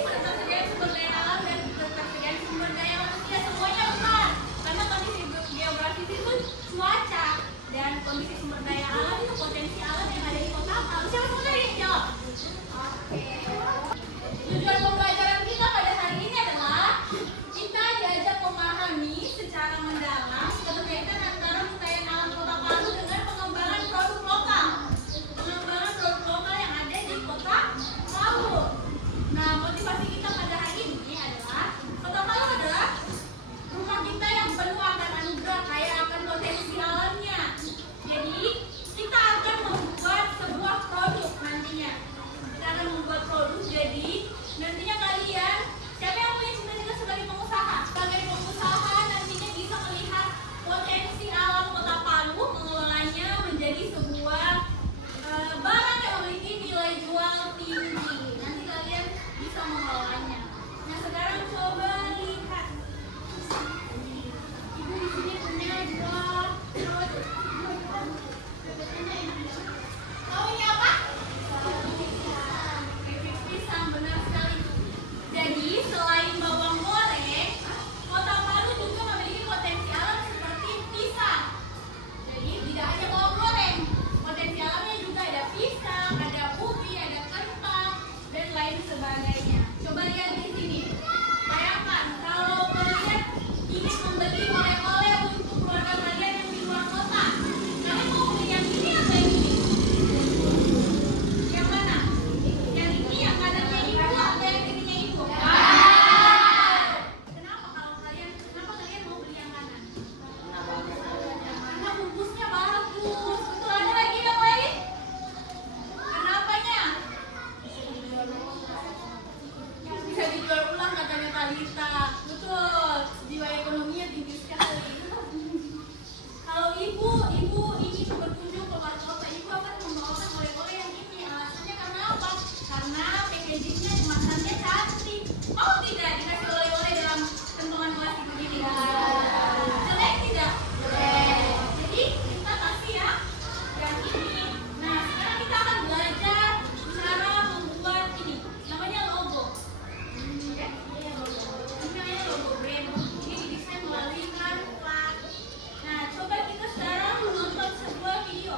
ketersediaan sumber daya alam dan ketersediaan sumber daya manusia semuanya besar. Karena kondisi geografis itu cuaca dan kondisi sumber daya alam itu potensi alam yang ada di kota Palu. Siapa semua tadi? Jawab. Oke. Tujuan pembelajaran kita pada hari ini adalah kita diajak memahami secara mendalam keterkaitan antara kekayaan alam kota Palu dengan pengembangan produk lokal. Pengembangan produk lokal yang ada di kota Palu. Nah, motivasi kita pada hari ini adalah kota Palu adalah rumah kita yang penuh akan anugerah kaya akan potensi alamnya. Jadi, kita akan membuat sebuah produk nantinya. Kita akan membuat produk, jadi nantinya kalian, siapa yang punya cita-cita sebagai pengusaha? Sebagai pengusaha nantinya bisa melihat potensi alam kota Palu, mengelolanya menjadi sebuah barang yang memiliki nilai jual tinggi. Nanti kalian bisa mengelolanya. Nah, sekarang coba lihat. Ibu di sini punya dua tahu ini apa? Bibit pisang, benar sekali. Jadi, selain bawang goreng, kota Palu juga memiliki potensi alam seperti pisang. Jadi, tidak hanya bawang goreng, potensi alamnya juga ada pisang, ada ubi, ada kentang, dan lain sebagainya. Coba lihat di sini. Bayangkan kalau kalian ingin membeli oleh-oleh untuk keluarga kalian yang di luar kota, kalian mau beli yang ini atau yang ini? Yang mana? Yang ini yang kanannya ibu atau yang kirinya ibu? Kenapa kalian mau beli yang kanan? Karena bungkusnya bagus. Betul, ada lagi yang lain? Kenapanya? Bisa dijual ulang katanya Talita. Betul, jiwa ekonominya tinggi sekali. Kalau ibu ingin berkunjung ke luar kota, ibu akan membawakan oleh-oleh yang ini. Alasannya karena apa? Karena packagingnya kemasannya cantik. Oh tidak, dikasih oleh-oleh dalam kentongan plastik begini. Jelek tidak? Jadi kita kasih yang ini. Nah, sekarang kita akan belajar cara membuat ini. Namanya logo. Ya, ini namanya logo brand. Ini didesain melalui kanvas. Nah, coba kita sekarang menonton sebuah video.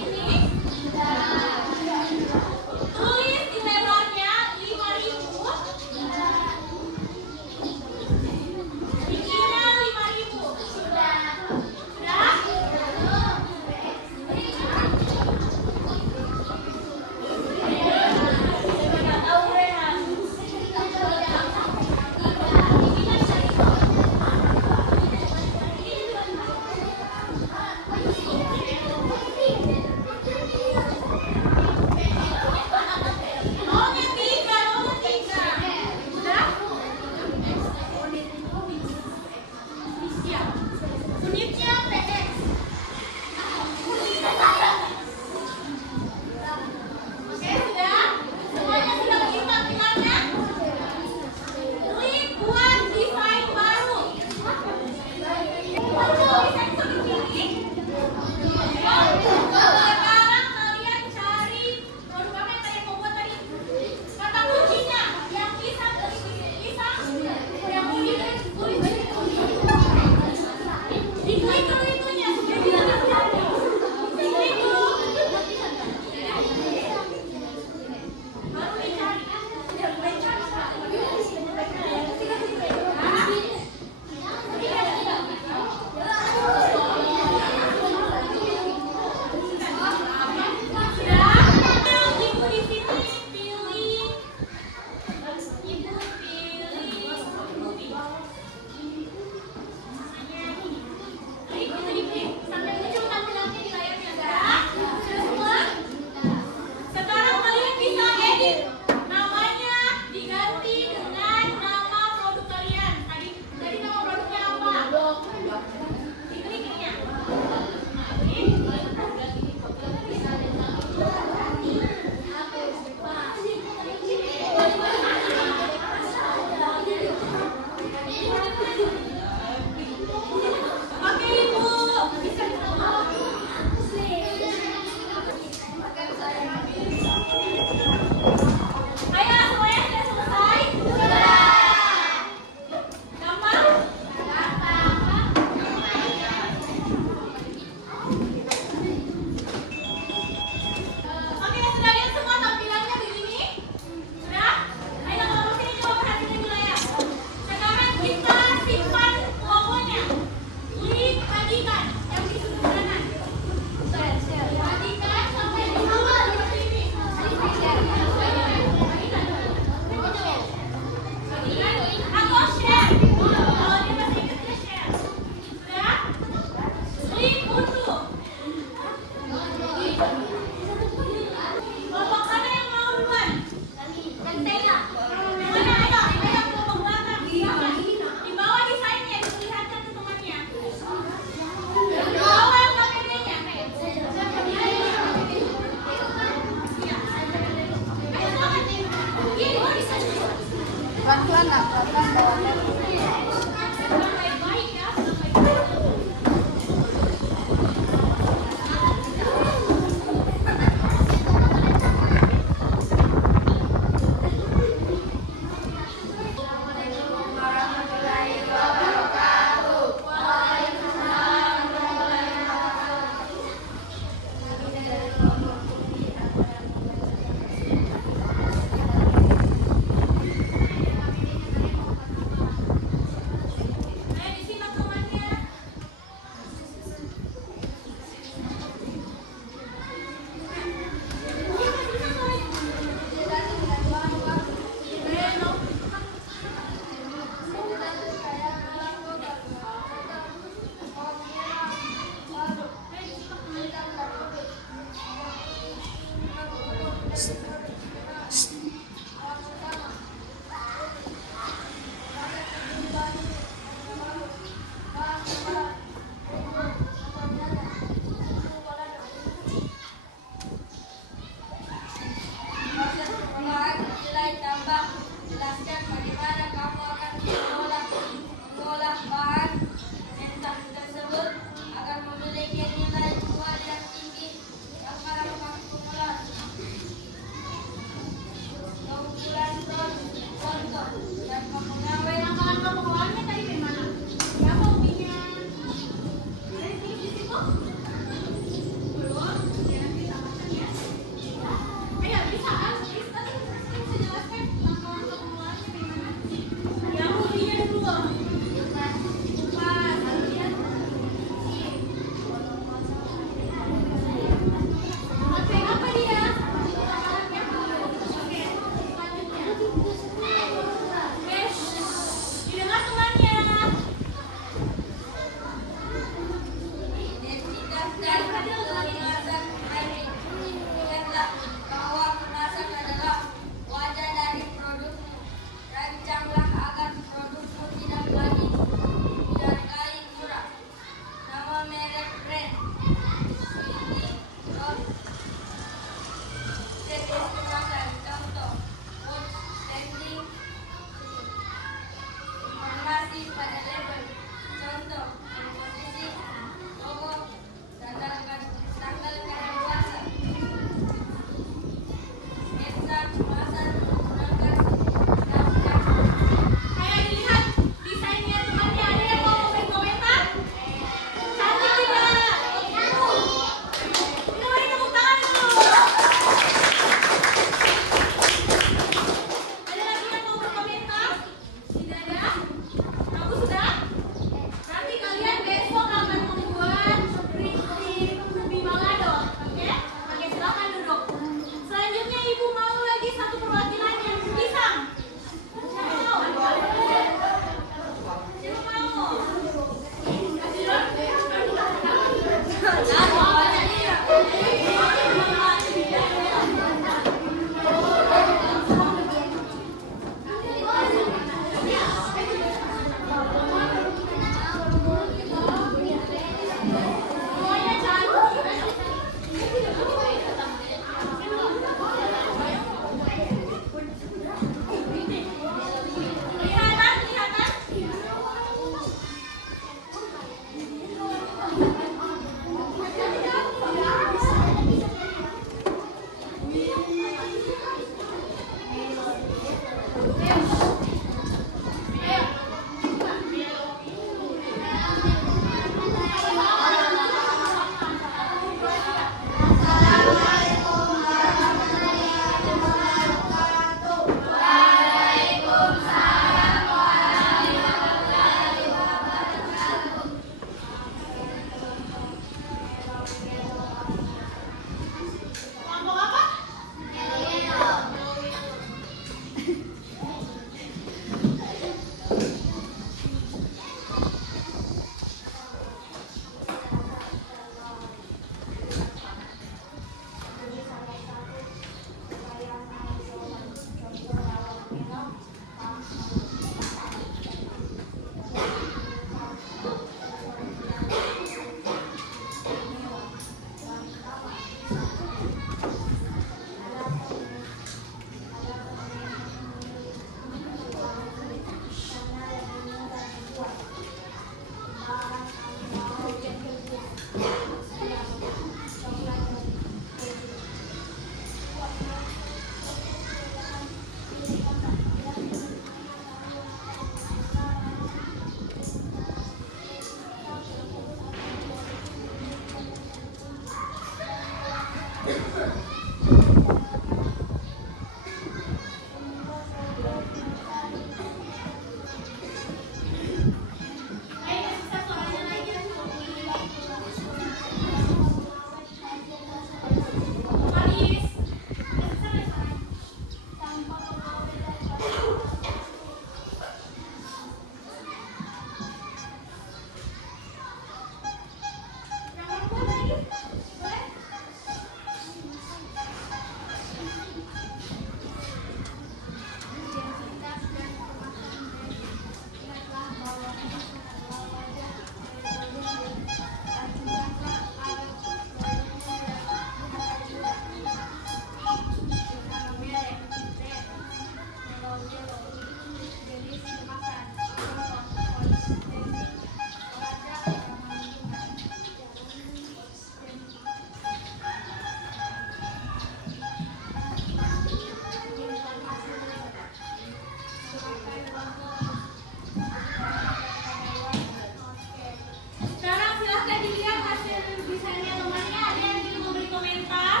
Sekarang silahkan dilihat hasil desainnya temannya. Ada yang ingin memberi komentar?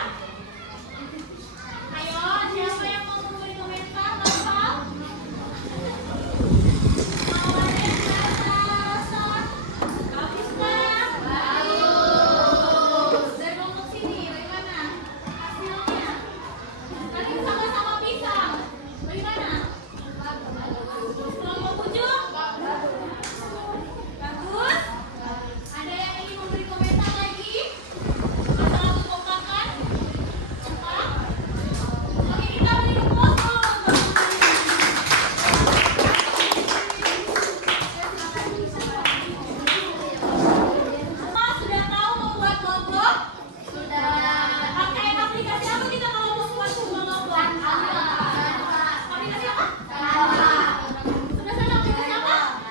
Ayo, siapa yang mau memberi komentar? Bapak? Mau ada yang merasa bagus kan? Bagus. Dari kelompok sini, bagaimana hasilnya? Tadi sama-sama pisang. Bagaimana? Kelompok ujung? Bagus. Ada yang ingin memberi komentar lagi? Masalah kekompakan? Cepat. Oke, kita beri tepuk tangan. Semua sudah tahu membuat logo? Sudah. Pakai aplikasi apa kita kalau membuat sebuah logo? Aplikasi apa? Sudah tahu aplikasi apa?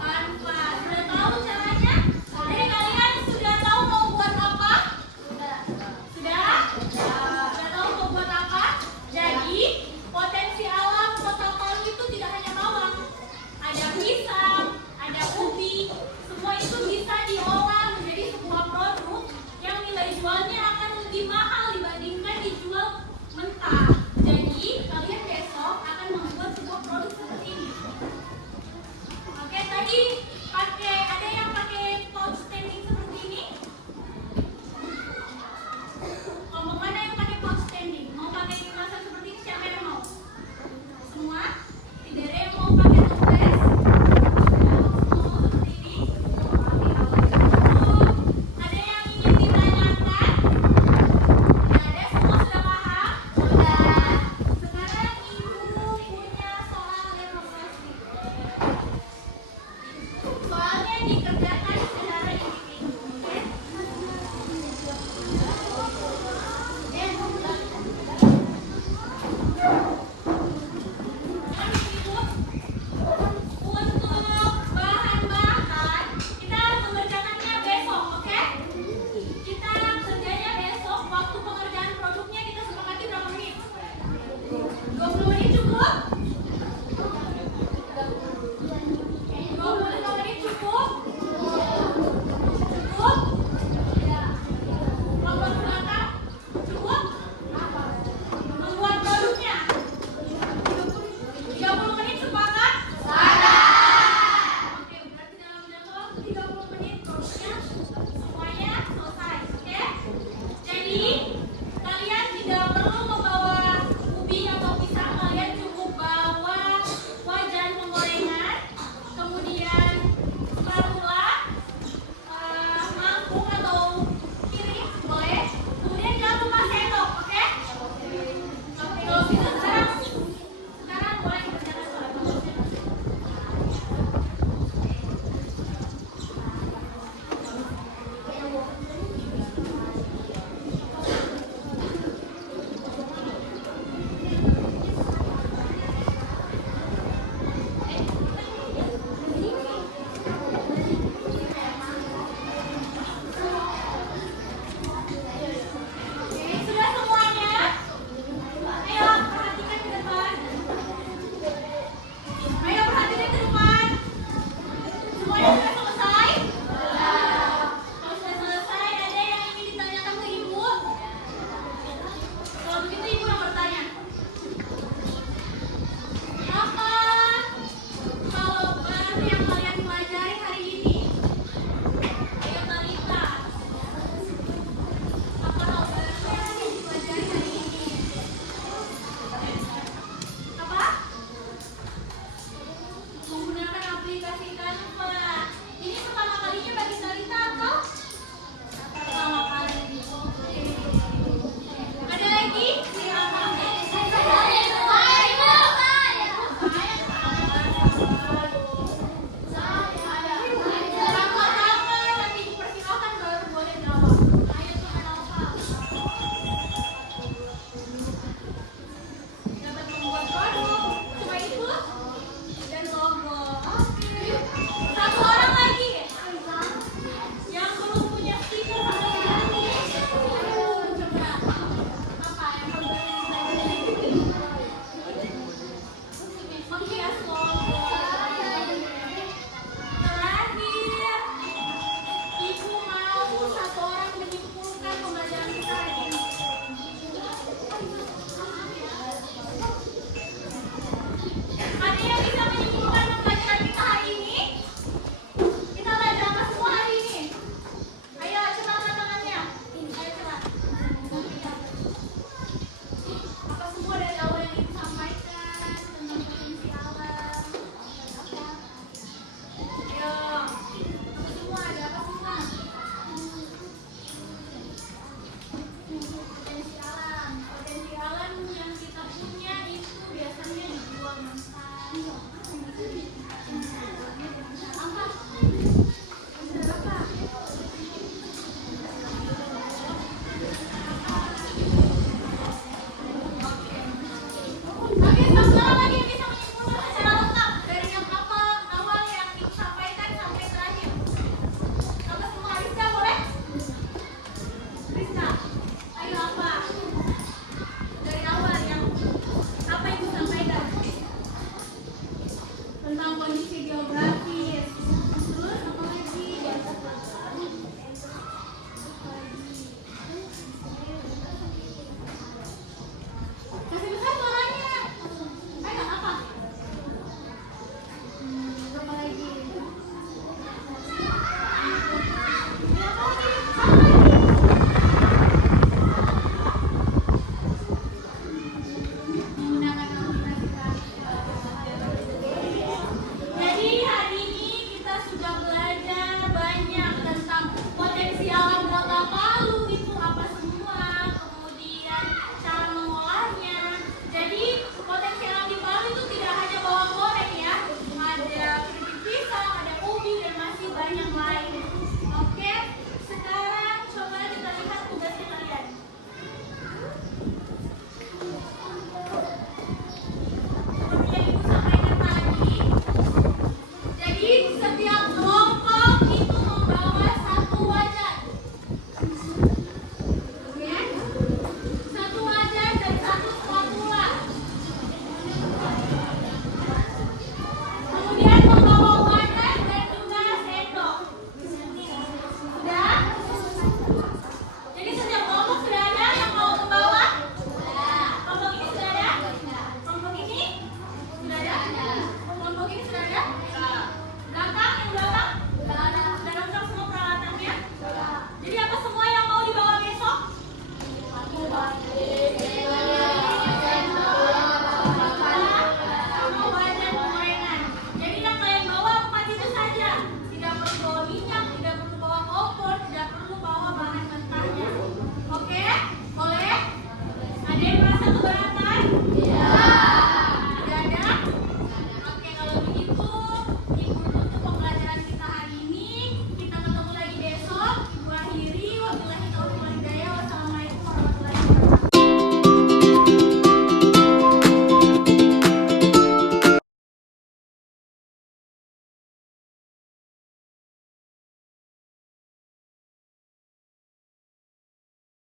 Canva. Sudah tahu caranya? Jadi kalian sudah tahu mau buat apa? Sudah? Sudah tahu mau buat apa? Jadi potensi alam Kota Palu itu tidak hanya bawang, ada pisang, ada ubi, semua itu bisa diolah menjadi sebuah produk yang nilai jualnya akan lebih mahal dibandingkan dijual mentah. Jadi kalian besok akan membuat sebuah produk seperti ini. Oke, tadi ada yang pakai pouch standing seperti ini? Kelompok mana yang pakai pouch standing? Mau pakai kemasan seperti ini? Siapa yang mau? Semua? Tidak ada yang mau pakai toples? Mau seperti ini? Ada yang ingin ditanyakan? Tidak ada? Semua sudah paham? Sudah. Sekarang ibu punya soal evaluasi. Soalnya dikerjakan secara individu, oke? Untuk bahan-bahan kita mengerjakannya besok, oke? Kita kerjanya besok. Waktu pengerjaan produknya kita sepakati berapa menit? 20 menit cukup? 25 menit cukup? Cukup? Membuat belakang? Cukup? Membuat produknya? 30 menit sepakat? Oke, berarti dalam jangka waktu 30 menit produknya semuanya selesai, oke? Jadi